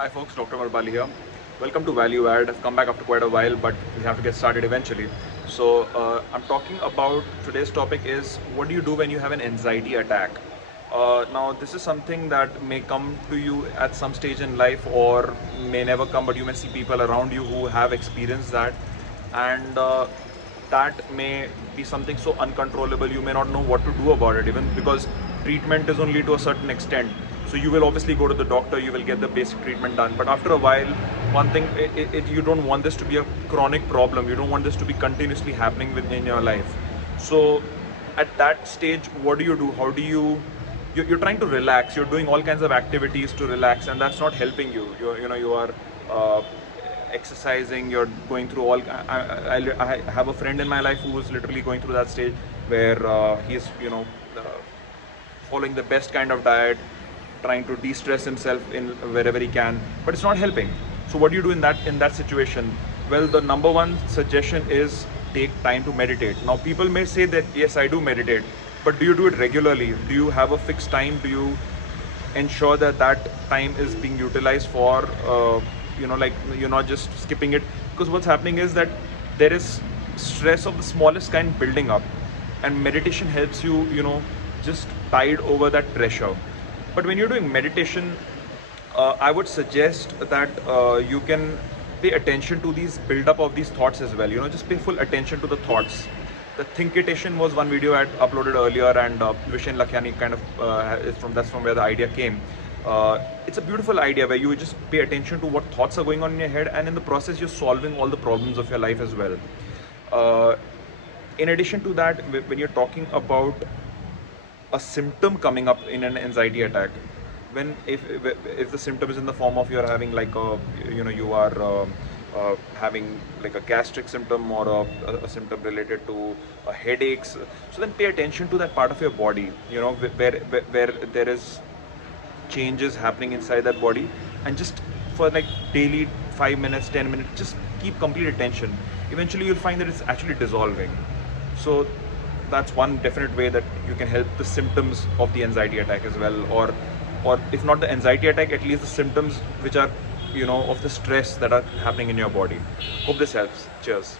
Hi folks, Dr. Marbali here. Welcome to Value Add. I've come back after quite a while, but we have to get started eventually. So I'm talking about today's topic is what do you do when you have an anxiety attack? Now this is something that may come to you at some stage in life or may never come, but you may see people around you who have experienced that, and that may be something so uncontrollable you may not know what to do about it, even because treatment is only to a certain extent. So you will obviously go to the doctor, you will get the basic treatment done, but after a while, one thing, you don't want this to be a chronic problem, you don't want this to be continuously happening within your life. So at that stage, what do you do? How do you're trying to relax, you're doing all kinds of activities to relax, and that's not helping you. You are exercising, you're going through all. I have a friend in my life who was literally going through that stage where he's following the best kind of diet, trying to de-stress himself in wherever he can, but it's not helping. So what do you do in that situation? Well, the number one suggestion is take time to meditate. Now people may say that yes, I do meditate, but do you do it regularly? Do you have a fixed time? Do you ensure that that time is being utilized for like you're not just skipping it? Because what's happening is that there is stress of the smallest kind building up, and meditation helps you just tide over that pressure. But when you're doing meditation, I would suggest that you can pay attention to these build up of these thoughts as well. Just pay full attention to the thoughts. The Thinkitation was one video I had uploaded earlier, and Vishen Lakhiani kind of that's from where the idea came. It's a beautiful idea where you just pay attention to what thoughts are going on in your head, and in the process you're solving all the problems of your life as well. In addition to that, when you're talking about a symptom coming up in an anxiety attack, when if the symptom is in the form of you're having like a you are having like a gastric symptom or a symptom related to headaches, so then pay attention to that part of your body, where there is changes happening inside that body, and just for like daily 5 minutes, 10 minutes, just keep complete attention. Eventually you'll find that it's actually dissolving. So that's one definite way that you can help the symptoms of the anxiety attack as well, or if not the anxiety attack, at least the symptoms which are of the stress that are happening in your body. Hope this helps. Cheers.